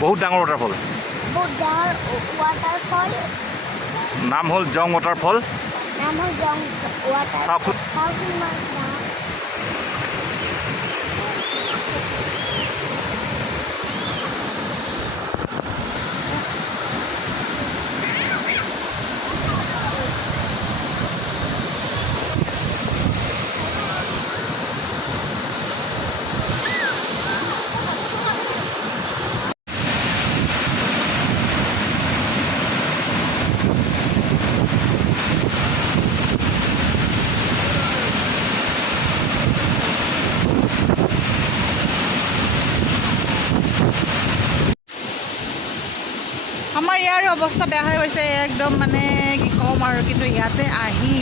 বহুত ডাঙৰ ৱাটাৰফল বহুত ডাঙৰ ৱাটাৰফল নাম হ'ল জং ৱাটাৰফল নাম হ'ল জং ৱাটাৰফল আমাৰ ইয়াৰ অৱস্থা বেয়া হৈ গৈছে একদম মানে কি ক'ম আৰু কিন্তু ইয়াতে আহি